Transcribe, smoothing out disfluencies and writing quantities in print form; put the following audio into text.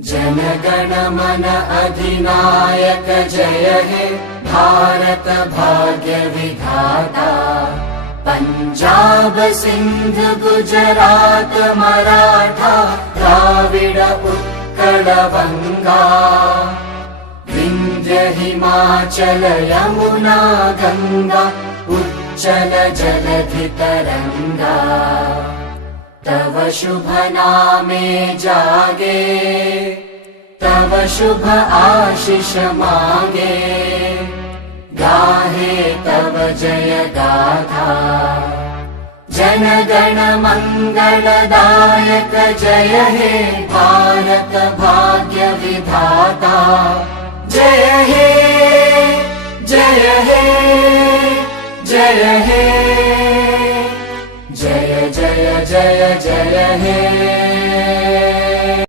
जनगण मन अधिनायक जय हे भारत भाग्य विधाता। पंजाब सिंध गुजरात मराठा द्राविड उत्कल बंगा। विंध्य हिमाचल यमुना गंगा उच्चल जलधि तरंगा। तव शुभ नामे जागे तव शुभ आशीष मांगे। गाहे तव जय गाथा जनगण मंगलदायक जय हे भारत भाग्य विधाता। जय हे जय हे जय हे जय जय जय जय हे।